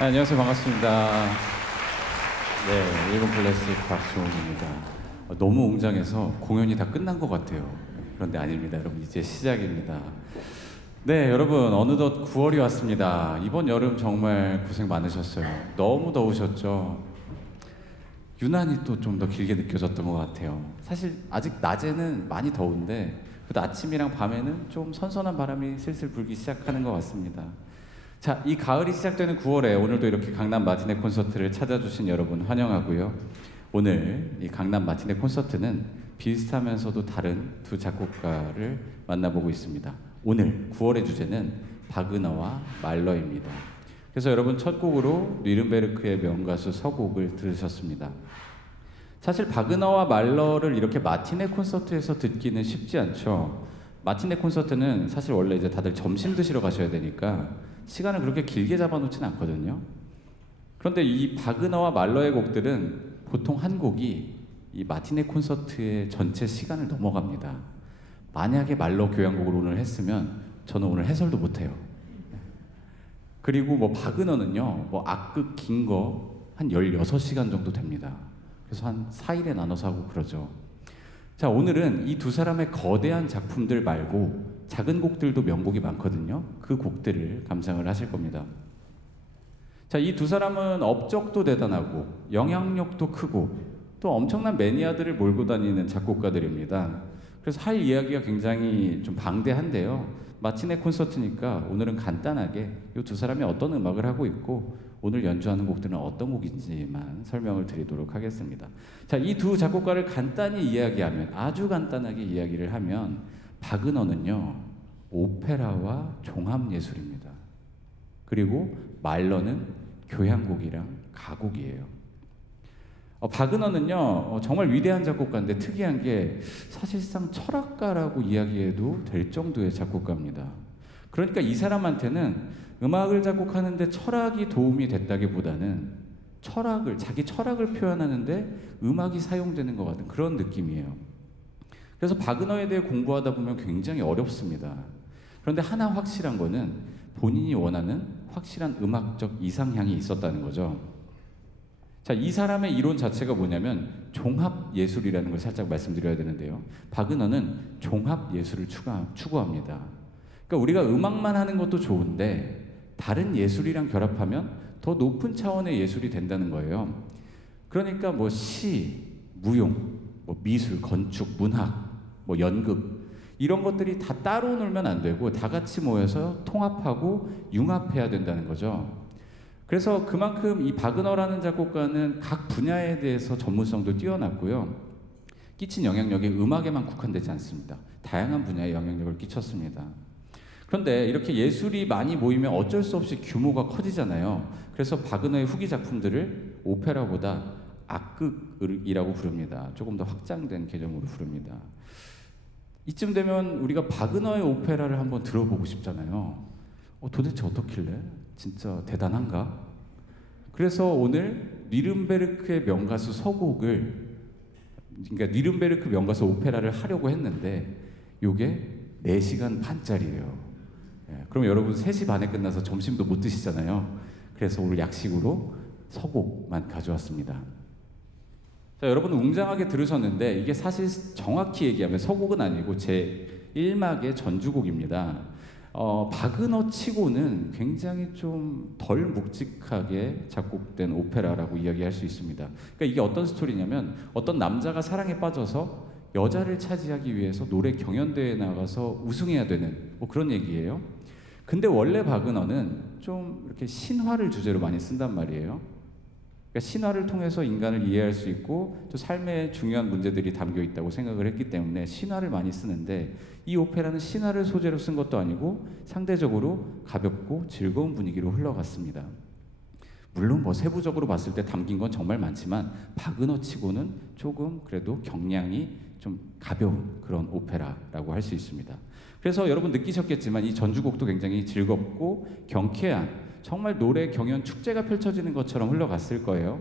안녕하세요. 반갑습니다. 네, 일본 클래식 박종욱입니다. 너무 웅장해서 공연이 다 끝난 것 같아요. 그런데 아닙니다. 여러분, 이제 시작입니다. 네, 여러분, 어느덧 9월이 왔습니다. 이번 여름 정말 고생 많으셨어요. 너무 더우셨죠? 유난히 또 좀 더 길게 느껴졌던 것 같아요. 사실 아직 낮에는 많이 더운데 그래도 아침이랑 밤에는 좀 선선한 바람이 슬슬 불기 시작하는 것 같습니다. 자, 이 가을이 시작되는 9월에 오늘도 이렇게 강남 마티네 콘서트를 찾아주신 여러분 환영하고요. 오늘 이 강남 마티네 콘서트는 비슷하면서도 다른 두 작곡가를 만나보고 있습니다. 오늘 9월의 주제는 바그너와 말러입니다. 그래서 여러분 첫 곡으로 뉘른베르크의 명가수 서곡을 들으셨습니다. 사실 바그너와 말러를 이렇게 마티네 콘서트에서 듣기는 쉽지 않죠. 마티네 콘서트는 사실 원래 이제 다들 점심 드시러 가셔야 되니까 시간을 그렇게 길게 잡아놓진 않거든요. 그런데 이 바그너와 말러의 곡들은 보통 한 곡이 이 마티네 콘서트의 전체 시간을 넘어갑니다. 만약에 말러 교향곡을 오늘 했으면 저는 오늘 해설도 못해요. 그리고 뭐 바그너는요, 뭐 악극 긴 거 한 16시간 정도 됩니다. 그래서 한 4일에 나눠서 하고 그러죠. 자, 오늘은 이 두 사람의 거대한 작품들 말고 작은 곡들도 명곡이 많거든요. 그 곡들을 감상을 하실 겁니다. 자, 이 두 사람은 업적도 대단하고 영향력도 크고 또 엄청난 매니아들을 몰고 다니는 작곡가들입니다. 그래서 할 이야기가 굉장히 좀 방대한데요. 마티네 콘서트니까 오늘은 간단하게 이 두 사람이 어떤 음악을 하고 있고 오늘 연주하는 곡들은 어떤 곡인지만 설명을 드리도록 하겠습니다. 자, 이 두 작곡가를 간단히 이야기하면, 아주 간단하게 이야기를 하면 바그너는요, 오페라와 종합예술입니다. 그리고 말러는 교향곡이랑 가곡이에요. 바그너는요, 정말 위대한 작곡가인데 특이한 게 사실상 철학가라고 이야기해도 될 정도의 작곡가입니다. 그러니까 이 사람한테는 음악을 작곡하는데 철학이 도움이 됐다기보다는 자기 철학을 표현하는데 음악이 사용되는 것 같은 그런 느낌이에요. 그래서 바그너에 대해 공부하다 보면 굉장히 어렵습니다. 그런데 하나 확실한 거는 본인이 원하는 확실한 음악적 이상향이 있었다는 거죠. 자, 이 사람의 이론 자체가 뭐냐면 종합예술이라는 걸 살짝 말씀드려야 되는데요. 바그너는 종합예술을 추구합니다. 그러니까 우리가 음악만 하는 것도 좋은데 다른 예술이랑 결합하면 더 높은 차원의 예술이 된다는 거예요. 그러니까 뭐 시, 무용, 뭐 미술, 건축, 문학, 뭐 연극 이런 것들이 다 따로 놀면 안 되고 다 같이 모여서 통합하고 융합해야 된다는 거죠. 그래서 그만큼 이 바그너라는 작곡가는 각 분야에 대해서 전문성도 뛰어났고요. 끼친 영향력이 음악에만 국한되지 않습니다. 다양한 분야에 영향력을 끼쳤습니다. 그런데 이렇게 예술이 많이 모이면 어쩔 수 없이 규모가 커지잖아요. 그래서 바그너의 후기 작품들을 오페라보다 악극이라고 부릅니다. 조금 더 확장된 개념으로 부릅니다. 이쯤 되면 우리가 바그너의 오페라를 한번 들어보고 싶잖아요. 도대체 어떻길래? 진짜 대단한가? 그래서 오늘 뉘른베르크의 명가수 서곡을, 그러니까 뉘른베르크 명가수 오페라를 하려고 했는데 요게 4시간 반짜리예요. 그럼 여러분 3시 반에 끝나서 점심도 못 드시잖아요. 그래서 오늘 약식으로 서곡만 가져왔습니다. 자, 여러분 웅장하게 들으셨는데 이게 사실 정확히 얘기하면 서곡은 아니고 제 1막의 전주곡입니다. 바그너 치고는 굉장히 좀 덜 묵직하게 작곡된 오페라라고 이야기할 수 있습니다. 그러니까 이게 어떤 스토리냐면 어떤 남자가 사랑에 빠져서 여자를 차지하기 위해서 노래 경연대회에 나가서 우승해야 되는 뭐 그런 얘기예요. 근데 원래 바그너는 좀 이렇게 신화를 주제로 많이 쓴단 말이에요. 그러니까 신화를 통해서 인간을 이해할 수 있고 또 삶의 중요한 문제들이 담겨 있다고 생각을 했기 때문에 신화를 많이 쓰는데 이 오페라는 신화를 소재로 쓴 것도 아니고 상대적으로 가볍고 즐거운 분위기로 흘러갔습니다. 물론 뭐 세부적으로 봤을 때 담긴 건 정말 많지만 바그너 치고는 조금 그래도 경량이 좀 가벼운 그런 오페라라고 할 수 있습니다. 그래서 여러분 느끼셨겠지만 이 전주곡도 굉장히 즐겁고 경쾌한 정말 노래 경연 축제가 펼쳐지는 것처럼 흘러갔을 거예요.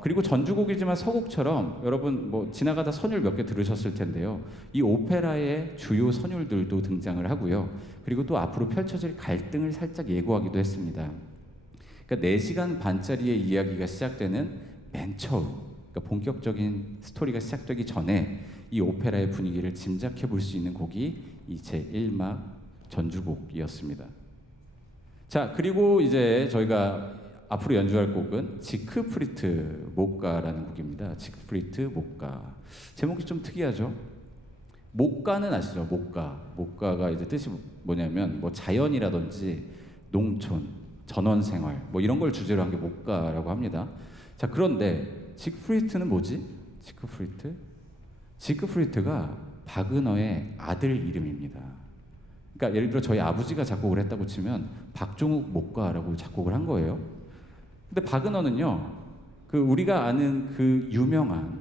그리고 전주곡이지만 서곡처럼 여러분 뭐 지나가다 선율 몇 개 들으셨을 텐데요. 이 오페라의 주요 선율들도 등장을 하고요. 그리고 또 앞으로 펼쳐질 갈등을 살짝 예고하기도 했습니다. 그러니까 4시간 반짜리의 이야기가 시작되는 맨 처음, 그러니까 본격적인 스토리가 시작되기 전에 이 오페라의 분위기를 짐작해 볼 수 있는 곡이 이 제1막 전주곡이었습니다. 자, 그리고 이제 저희가 앞으로 연주할 곡은 지크프리트 목가라는 곡입니다. 지크프리트 목가. 제목이 좀 특이하죠? 목가는 아시죠? 목가. 목가가 이제 뜻이 뭐냐면 뭐 자연이라든지 농촌, 전원생활 뭐 이런 걸 주제로 한 게 목가라고 합니다. 자, 그런데 지크프리트는 뭐지? 지크프리트? 지크프리트가 바그너의 아들 이름입니다. 그러니까 예를 들어 저희 아버지가 작곡을 했다고 치면 박종욱 목가라고 작곡을 한 거예요. 근데 바그너는요, 그 우리가 아는 그 유명한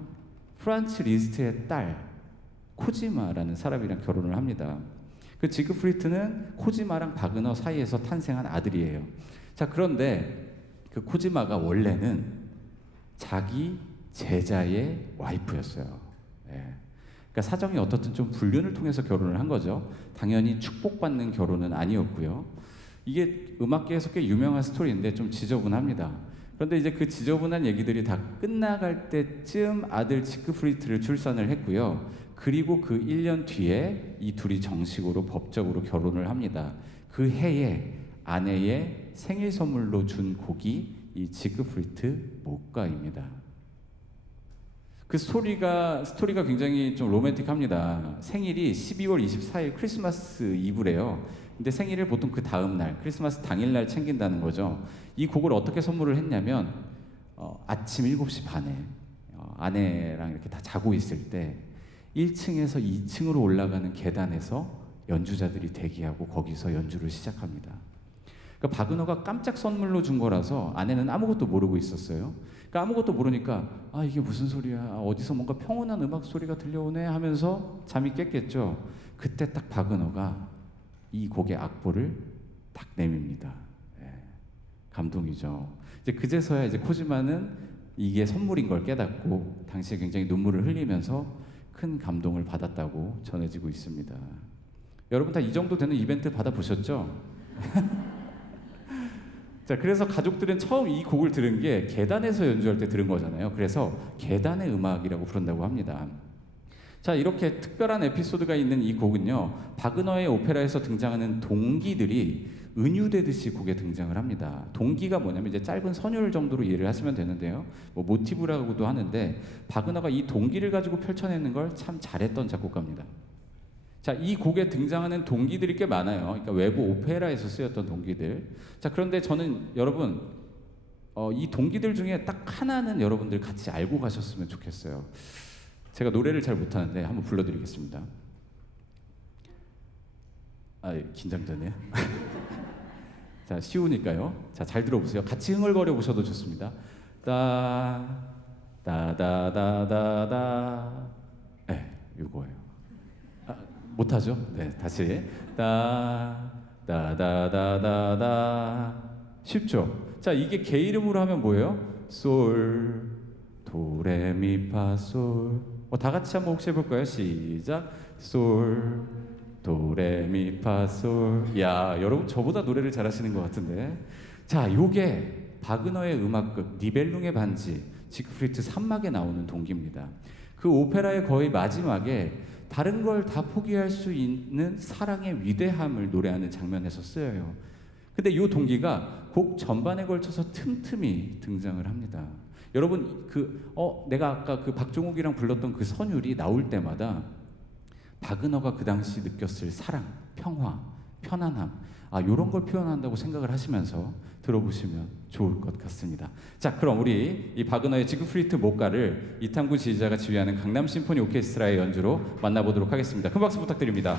프란츠 리스트의 딸 코지마라는 사람이랑 결혼을 합니다. 그 지그프리트는 코지마랑 바그너 사이에서 탄생한 아들이에요. 자, 그런데 그 코지마가 원래는 자기 제자의 와이프였어요. 예. 그러니까 사정이 어떻든 좀 불륜을 통해서 결혼을 한 거죠. 당연히 축복받는 결혼은 아니었고요. 이게 음악계에서 꽤 유명한 스토리인데 좀 지저분합니다. 그런데 이제 그 지저분한 얘기들이 다 끝나갈 때쯤 아들 지크프리트를 출산을 했고요. 그리고 그 1년 뒤에 이 둘이 정식으로 법적으로 결혼을 합니다. 그 해에 아내의 생일 선물로 준 곡이 이 지크프리트 목가입니다. 그 스토리가 굉장히 좀 로맨틱합니다. 생일이 12월 24일 크리스마스 이브래요. 근데 생일을 보통 그 다음 날, 크리스마스 당일날 챙긴다는 거죠. 이 곡을 어떻게 선물을 했냐면 아침 7시 반에 아내랑 이렇게 다 자고 있을 때 1층에서 2층으로 올라가는 계단에서 연주자들이 대기하고 거기서 연주를 시작합니다. 그러니까 바그너가 깜짝 선물로 준 거라서 아내는 아무것도 모르고 있었어요. 그러니까 아무것도 모르니까 아, 이게 무슨 소리야, 어디서 뭔가 평온한 음악 소리가 들려오네 하면서 잠이 깼겠죠. 그때 딱 바그너가 이 곡의 악보를 딱 내밉니다. 예, 감동이죠. 이제 그제서야 이제 코지마는 이게 선물인 걸 깨닫고 당시에 굉장히 눈물을 흘리면서 큰 감동을 받았다고 전해지고 있습니다. 여러분 다 이 정도 되는 이벤트 받아보셨죠? 자, 그래서 가족들은 처음 이 곡을 들은 게 계단에서 연주할 때 들은 거잖아요. 그래서 계단의 음악이라고 부른다고 합니다. 자, 이렇게 특별한 에피소드가 있는 이 곡은요, 바그너의 오페라에서 등장하는 동기들이 은유되듯이 곡에 등장을 합니다. 동기가 뭐냐면 이제 짧은 선율 정도로 이해를 하시면 되는데요. 뭐 모티브라고도 하는데 바그너가 이 동기를 가지고 펼쳐내는 걸 참 잘했던 작곡가입니다. 자, 이 곡에 등장하는 동기들이 꽤 많아요. 그러니까 외부 오페라에서 쓰였던 동기들. 자, 그런데 저는 여러분 이 동기들 중에 딱 하나는 여러분들 같이 알고 가셨으면 좋겠어요. 제가 노래를 잘 못하는데 한번 불러드리겠습니다. 아, 긴장되네요. 자, 쉬우니까요. 자, 잘 들어보세요. 같이 흥얼거려 보셔도 좋습니다. 따다다다다다. 네, 이거예요. 못하죠? 네, 다시. 따다다다다다. 쉽죠? 자, 이게 개 이름으로 하면 뭐예요? 솔, 도레미파솔. 다 같이 한번 혹시 해볼까요? 시작. 솔, 도레미파솔. 야, 여러분 저보다 노래를 잘하시는 것 같은데. 자, 요게 바그너의 음악극 니벨룽의 반지 지크프리트 3막에 나오는 동기입니다. 그 오페라의 거의 마지막에 다른 걸 다 포기할 수 있는 사랑의 위대함을 노래하는 장면에서 쓰여요. 근데 이 동기가 곡 전반에 걸쳐서 틈틈이 등장을 합니다. 여러분 내가 아까 그 박종욱이랑 불렀던 그 선율이 나올 때마다 바그너가 그 당시 느꼈을 사랑, 평화, 편안함, 이런 걸 표현한다고 생각을 하시면서 들어보시면 좋을 것 같습니다. 자, 그럼 우리 이 바그너의 지그프리트 목가를 이탐구 지휘자가 지휘하는 강남 심포니 오케스트라의 연주로 만나보도록 하겠습니다. 큰 박수 부탁드립니다.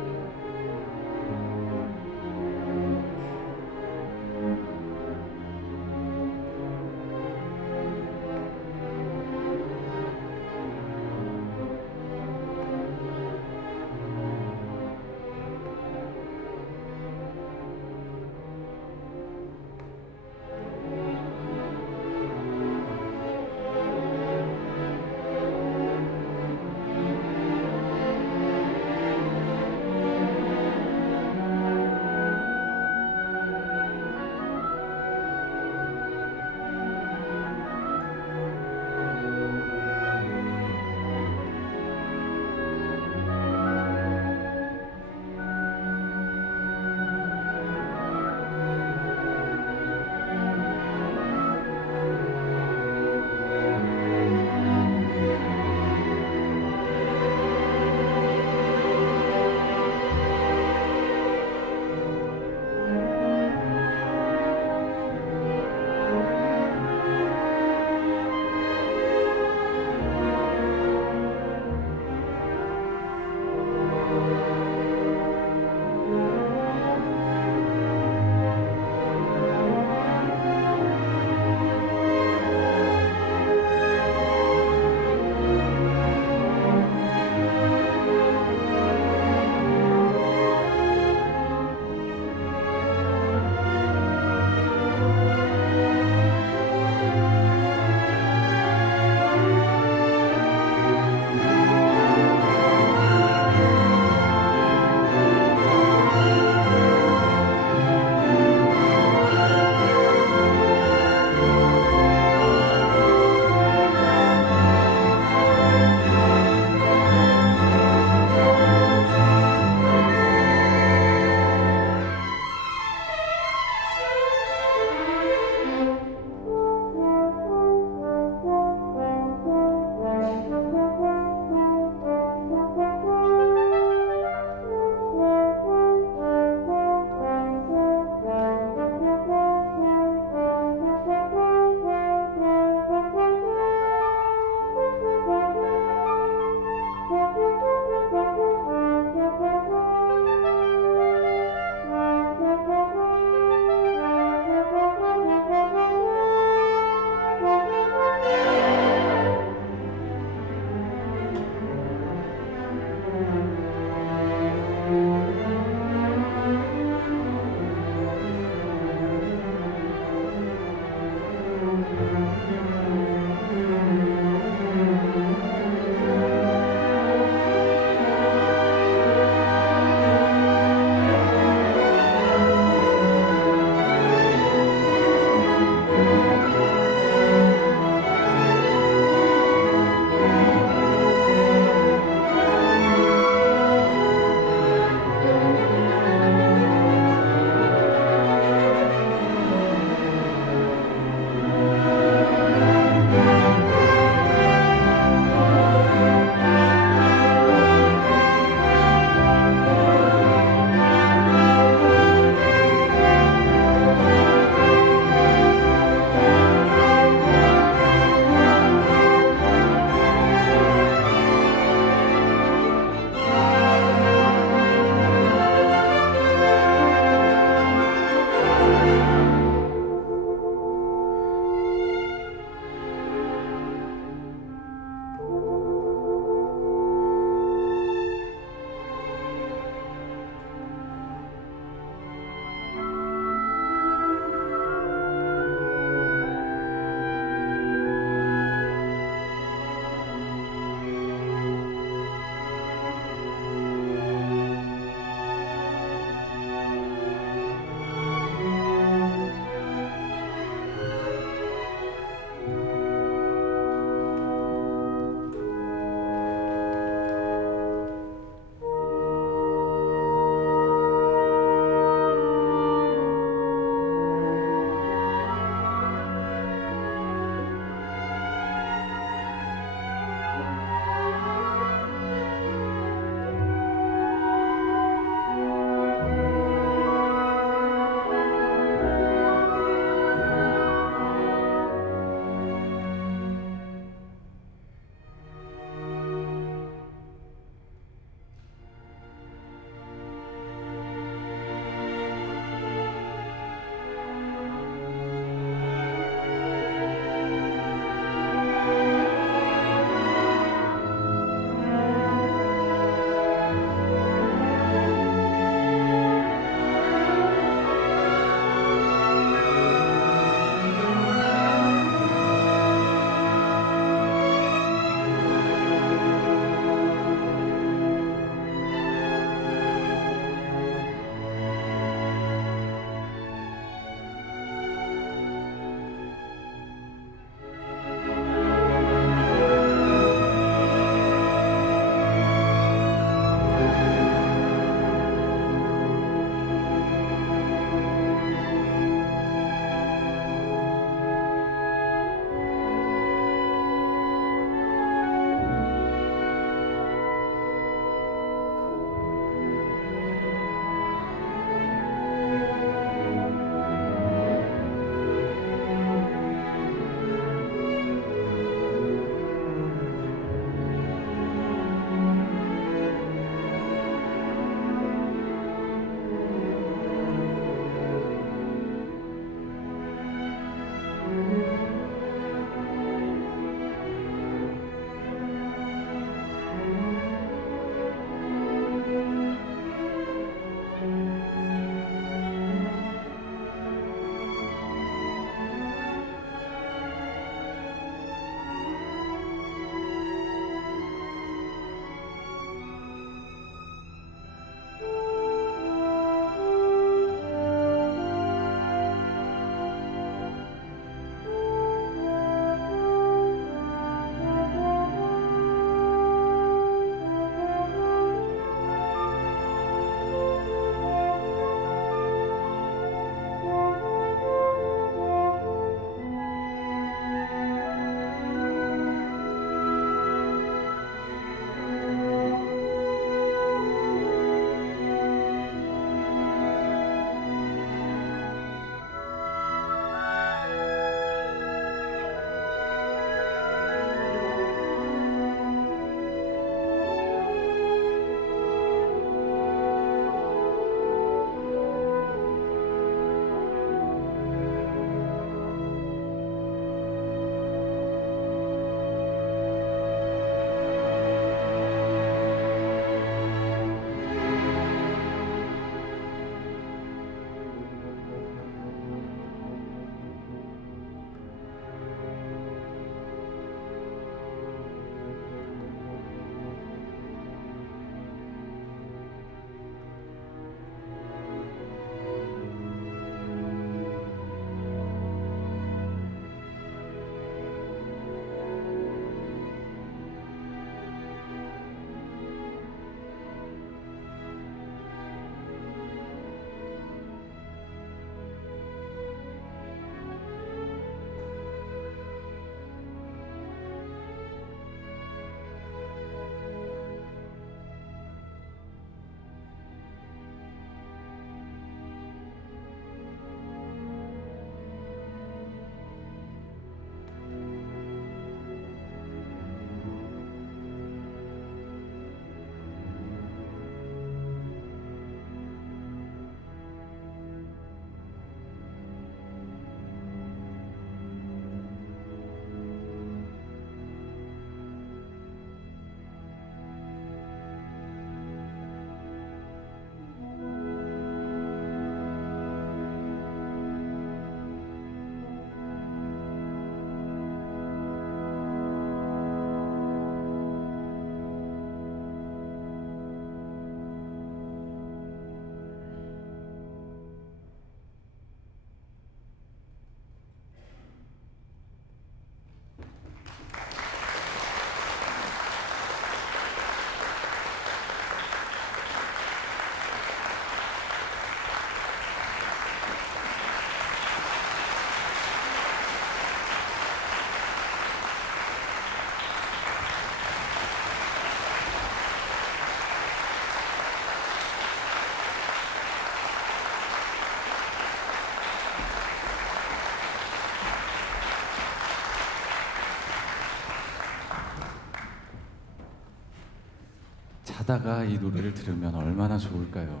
잤다가 이 노래를 들으면 얼마나 좋을까요?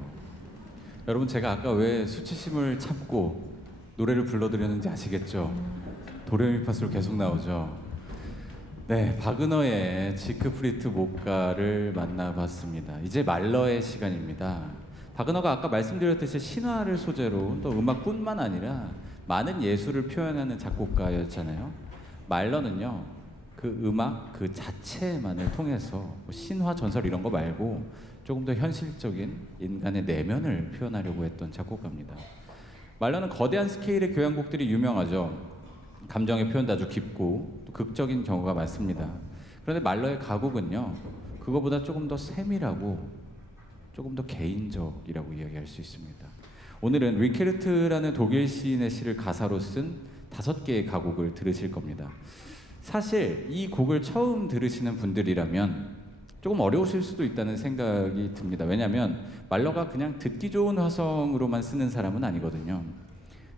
여러분, 제가 아까 왜 수치심을 참고 노래를 불러드렸는지 아시겠죠? 도레미파솔 계속 나오죠. 네, 바그너의 지크프리트 목가를 만나봤습니다. 이제 말러의 시간입니다. 바그너가 아까 말씀드렸듯이 신화를 소재로 또 음악뿐만 아니라 많은 예술을 표현하는 작곡가였잖아요. 말러는요, 그 음악 그 자체만을 통해서 뭐 신화 전설 이런 거 말고 조금 더 현실적인 인간의 내면을 표현하려고 했던 작곡가입니다. 말러는 거대한 스케일의 교향곡들이 유명하죠. 감정의 표현도 아주 깊고 또 극적인 경우가 많습니다. 그런데 말러의 가곡은요, 그거보다 조금 더 세밀하고 조금 더 개인적이라고 이야기할 수 있습니다. 오늘은 리케르트라는 독일 시인의 시를 가사로 쓴 5개의 가곡을 들으실 겁니다. 사실 이 곡을 처음 들으시는 분들이라면 조금 어려우실 수도 있다는 생각이 듭니다. 왜냐하면 말러가 그냥 듣기 좋은 화성으로만 쓰는 사람은 아니거든요.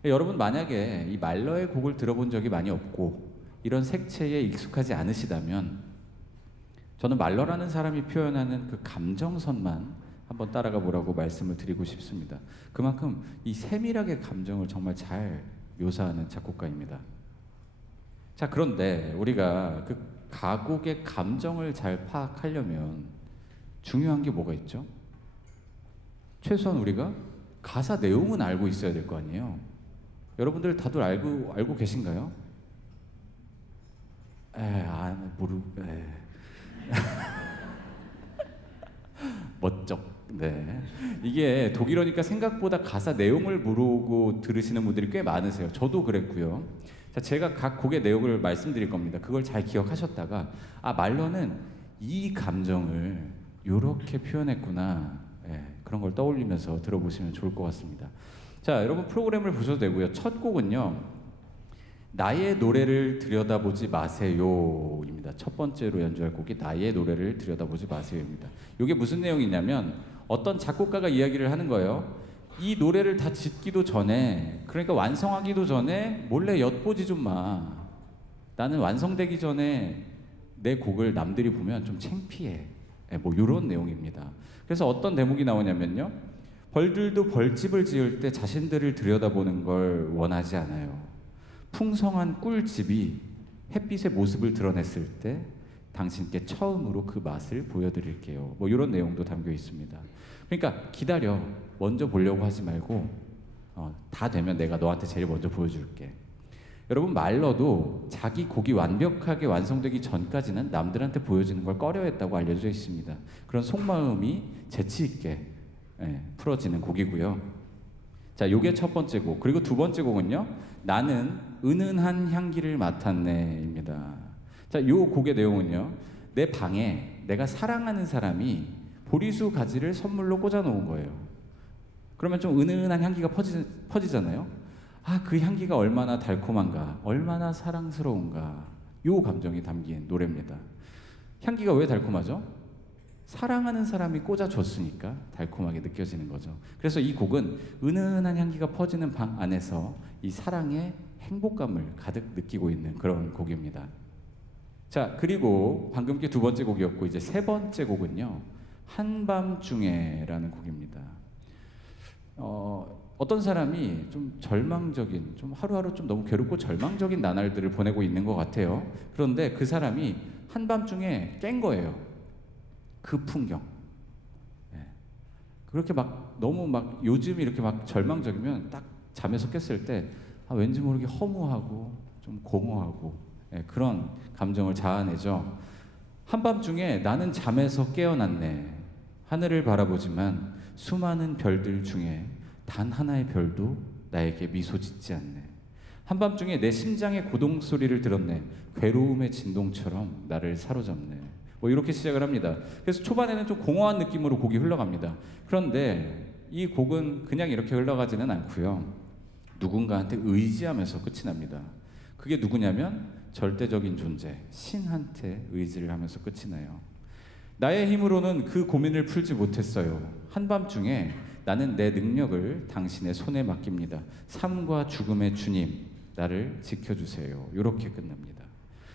여러분, 만약에 이 말러의 곡을 들어본 적이 많이 없고 이런 색채에 익숙하지 않으시다면 저는 말러라는 사람이 표현하는 그 감정선만 한번 따라가 보라고 말씀을 드리고 싶습니다. 그만큼 이 세밀하게 감정을 정말 잘 묘사하는 작곡가입니다. 자, 그런데 우리가 그 가곡의 감정을 잘 파악하려면 중요한 게 뭐가 있죠? 최소한 우리가 가사 내용은 알고 있어야 될 거 아니에요. 여러분들 다들 알고 계신가요? 멋쩍. 네. 이게 독일어니까 생각보다 가사 내용을 모르고 들으시는 분들이 꽤 많으세요. 저도 그랬고요. 자, 제가 각 곡의 내용을 말씀드릴 겁니다. 그걸 잘 기억하셨다가 말러는 이 감정을 이렇게 표현했구나. 그런 걸 떠올리면서 들어보시면 좋을 것 같습니다. 자, 여러분 프로그램을 보셔도 되고요. 첫 곡은요, 나의 노래를 들여다보지 마세요입니다. 첫 번째로 연주할 곡이 나의 노래를 들여다보지 마세요입니다. 이게 무슨 내용이냐면 어떤 작곡가가 이야기를 하는 거예요. 이 노래를 다 짓기도 전에, 그러니까 완성하기도 전에 몰래 엿보지 좀 마. 나는 완성되기 전에 내 곡을 남들이 보면 좀 창피해. 뭐 이런 내용입니다. 그래서 어떤 대목이 나오냐면요, 벌들도 벌집을 지을 때 자신들을 들여다보는 걸 원하지 않아요. 풍성한 꿀집이 햇빛의 모습을 드러냈을 때 당신께 처음으로 그 맛을 보여드릴게요. 뭐 이런 내용도 담겨 있습니다. 그러니까 기다려. 먼저 보려고 하지 말고 다 되면 내가 너한테 제일 먼저 보여줄게. 여러분, 말러도 자기 곡이 완벽하게 완성되기 전까지는 남들한테 보여주는 걸 꺼려했다고 알려져 있습니다. 그런 속마음이 재치 있게 풀어지는 곡이고요. 자, 요게 첫 번째 곡. 그리고 두 번째 곡은요, 나는 은은한 향기를 맡았네입니다. 자, 요 곡의 내용은요, 내 방에 내가 사랑하는 사람이 보리수 가지를 선물로 꽂아 놓은 거예요. 그러면 좀 은은한 향기가 퍼지잖아요. 그 향기가 얼마나 달콤한가, 얼마나 사랑스러운가, 요 감정이 담긴 노래입니다. 향기가 왜 달콤하죠? 사랑하는 사람이 꽂아줬으니까 달콤하게 느껴지는 거죠. 그래서 이 곡은 은은한 향기가 퍼지는 방 안에서 이 사랑의 행복감을 가득 느끼고 있는 그런 곡입니다. 자, 그리고 방금 게 두 번째 곡이었고 이제 세 번째 곡은요, 한밤중에라는 곡입니다. 어떤 사람이 좀 절망적인, 좀 하루하루 좀 너무 괴롭고 절망적인 나날들을 보내고 있는 것 같아요. 그런데 그 사람이 한밤중에 깬 거예요. 그 풍경. 그렇게 막 너무 막 요즘 이렇게 막 절망적이면 딱 잠에서 깼을 때 왠지 모르게 허무하고 좀 공허하고 그런 감정을 자아내죠. 한밤중에 나는 잠에서 깨어났네. 하늘을 바라보지만 수많은 별들 중에 단 하나의 별도 나에게 미소 짓지 않네. 한밤중에 내 심장의 고동 소리를 들었네. 괴로움의 진동처럼 나를 사로잡네. 뭐 이렇게 시작을 합니다. 그래서 초반에는 좀 공허한 느낌으로 곡이 흘러갑니다. 그런데 이 곡은 그냥 이렇게 흘러가지는 않고요, 누군가한테 의지하면서 끝이 납니다. 그게 누구냐면 절대적인 존재, 신한테 의지를 하면서 끝이 나요. 나의 힘으로는 그 고민을 풀지 못했어요. 한밤중에 나는 내 능력을 당신의 손에 맡깁니다. 삶과 죽음의 주님, 나를 지켜주세요. 이렇게 끝납니다.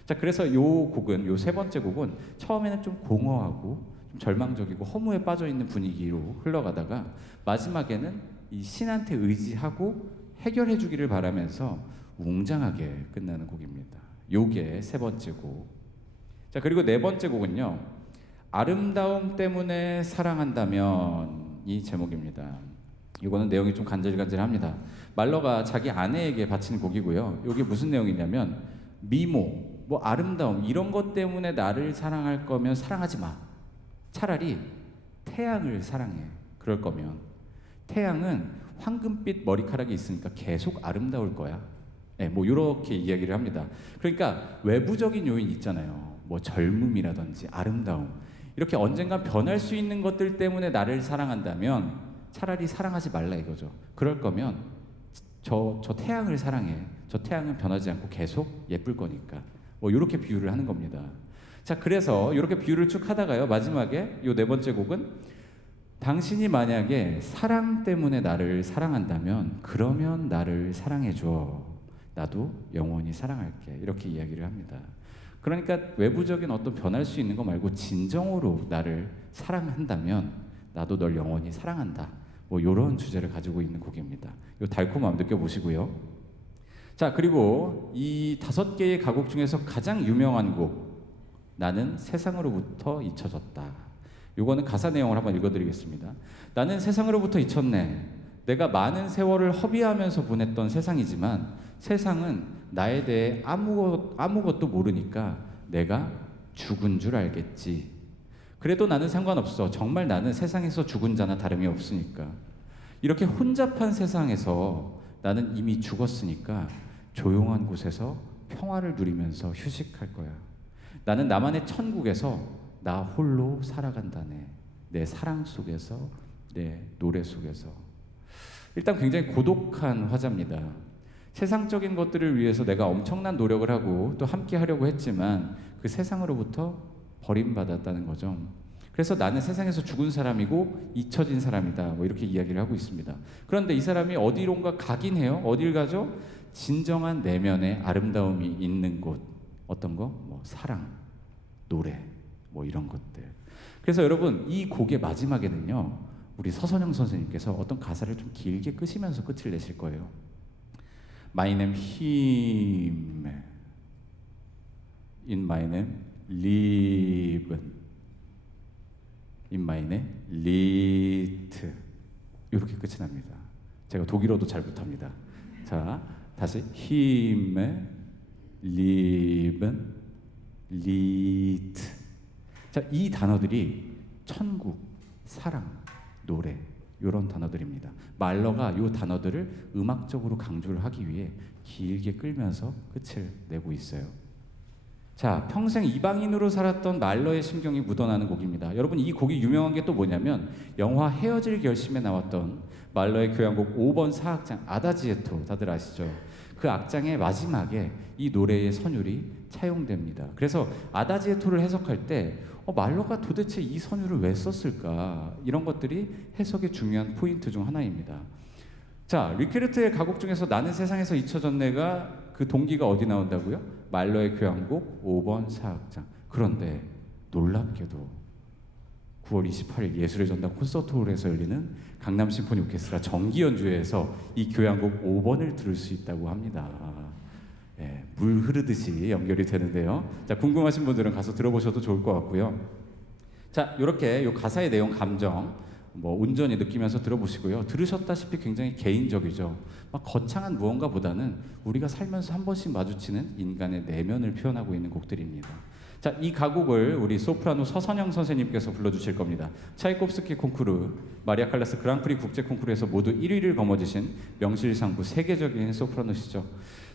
자, 그래서 요 곡은, 요 세 번째 곡은 처음에는 좀 공허하고 좀 절망적이고 허무에 빠져 있는 분위기로 흘러가다가 마지막에는 이 신한테 의지하고 해결해 주기를 바라면서 웅장하게 끝나는 곡입니다. 요게 세 번째 곡. 자, 그리고 네 번째 곡은요. 아름다움 때문에 사랑한다면 이 제목입니다. 이거는 내용이 좀 간질간질합니다. 말러가 자기 아내에게 바친 곡이고요. 이게 무슨 내용이냐면 미모, 뭐 아름다움 이런 것 때문에 나를 사랑할 거면 사랑하지 마. 차라리 태양을 사랑해. 그럴 거면 태양은 황금빛 머리카락이 있으니까 계속 아름다울 거야. 네, 뭐 이렇게 이야기를 합니다. 그러니까 외부적인 요인 있잖아요. 뭐 젊음이라든지 아름다움 이렇게 언젠가 변할 수 있는 것들 때문에 나를 사랑한다면 차라리 사랑하지 말라 이거죠. 그럴 거면 저 태양을 사랑해. 저 태양은 변하지 않고 계속 예쁠 거니까. 뭐 이렇게 비유를 하는 겁니다. 자, 그래서 이렇게 비유를 쭉 하다가요. 마지막에 이 네 번째 곡은 당신이 만약에 사랑 때문에 나를 사랑한다면 그러면 나를 사랑해 줘. 나도 영원히 사랑할게. 이렇게 이야기를 합니다. 그러니까 외부적인 어떤 변할 수 있는 거 말고 진정으로 나를 사랑한다면 나도 널 영원히 사랑한다. 뭐 이런 주제를 가지고 있는 곡입니다. 이 달콤함 느껴보시고요. 자, 그리고 이 5개의 가곡 중에서 가장 유명한 곡 나는 세상으로부터 잊혀졌다. 이거는 가사 내용을 한번 읽어드리겠습니다. 나는 세상으로부터 잊혔네. 내가 많은 세월을 허비하면서 보냈던 세상이지만 세상은 나에 대해 아무것도 모르니까 내가 죽은 줄 알겠지. 그래도 나는 상관없어. 정말 나는 세상에서 죽은 자나 다름이 없으니까. 이렇게 혼잡한 세상에서 나는 이미 죽었으니까 조용한 곳에서 평화를 누리면서 휴식할 거야. 나는 나만의 천국에서 나 홀로 살아간다네. 내 사랑 속에서, 내 노래 속에서. 일단 굉장히 고독한 화자입니다. 세상적인 것들을 위해서 내가 엄청난 노력을 하고 또 함께 하려고 했지만 그 세상으로부터 버림받았다는 거죠. 그래서 나는 세상에서 죽은 사람이고 잊혀진 사람이다. 뭐 이렇게 이야기를 하고 있습니다. 그런데 이 사람이 어디론가 가긴 해요. 어딜 가죠? 진정한 내면의 아름다움이 있는 곳. 어떤 거? 뭐 사랑, 노래, 뭐 이런 것들. 그래서 여러분 이 곡의 마지막에는요. 우리 서선영 선생님께서 어떤 가사를 좀 길게 끄시면서 끝을 내실 거예요. My name him, in my name live, in my name lit. 이렇게 끝이 납니다. 제가 독일어도 잘 못합니다. 자, 다시 him, live, lit. 자, 이 단어들이 천국, 사랑, 노래 이런 단어들입니다. 말러가 이 단어들을 음악적으로 강조를 하기 위해 길게 끌면서 끝을 내고 있어요. 자, 평생 이방인으로 살았던 말러의 심경이 묻어나는 곡입니다. 여러분 이 곡이 유명한 게 또 뭐냐면 영화 헤어질 결심에 나왔던 말러의 교향곡 5번 사악장 아다지에토 다들 아시죠? 그 악장의 마지막에 이 노래의 선율이 차용됩니다. 그래서 아다지에토를 해석할 때 말러가 도대체 이 선율을 왜 썼을까? 이런 것들이 해석의 중요한 포인트 중 하나입니다. 자, 리케르트의 가곡 중에서 나는 세상에서 잊혀졌네가 그 동기가 어디 나온다고요? 말러의 교향곡 5번 사악장. 그런데 놀랍게도 9월 28일 예술의 전당 콘서트홀에서 열리는 강남 심포니 오케스트라 정기 연주회에서 이 교향곡 5번을 들을 수 있다고 합니다. 예, 물 흐르듯이 연결이 되는데요. 자, 궁금하신 분들은 가서 들어보셔도 좋을 것 같고요. 자, 이렇게 이 가사의 내용, 감정 뭐 온전히 느끼면서 들어보시고요. 들으셨다시피 굉장히 개인적이죠. 막 거창한 무언가보다는 우리가 살면서 한 번씩 마주치는 인간의 내면을 표현하고 있는 곡들입니다. 자, 이 가곡을 우리 소프라노 서선영 선생님께서 불러주실 겁니다. 차이콥스키 콩쿠르, 마리아 칼라스 그랑프리 국제 콩쿠르에서 모두 1위를 거머쥐신 명실상부 세계적인 소프라노시죠.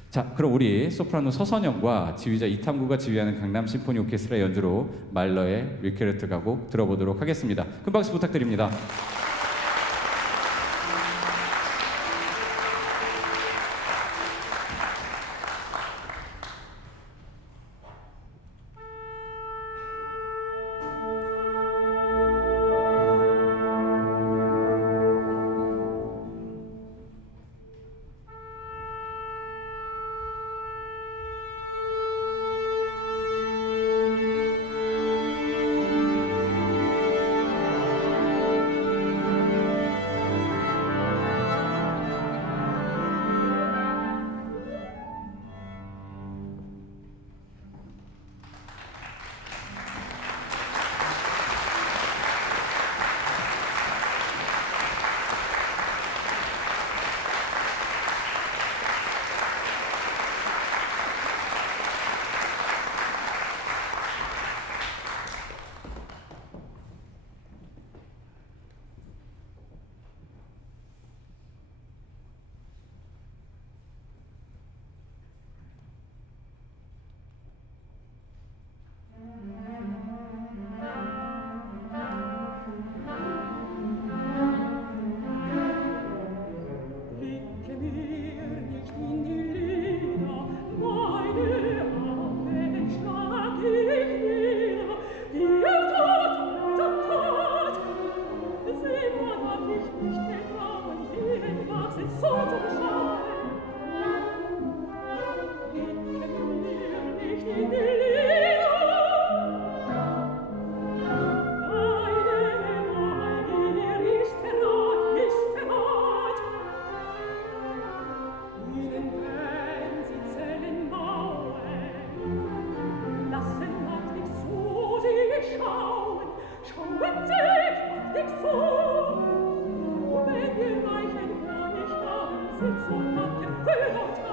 자, 그럼 우리 소프라노 서선영과 지휘자 이탐구가 지휘하는 강남 심포니 오케스트라 연주로 말러의 리케르트 가곡 들어보도록 하겠습니다. 큰 박수 부탁드립니다. soltanto quello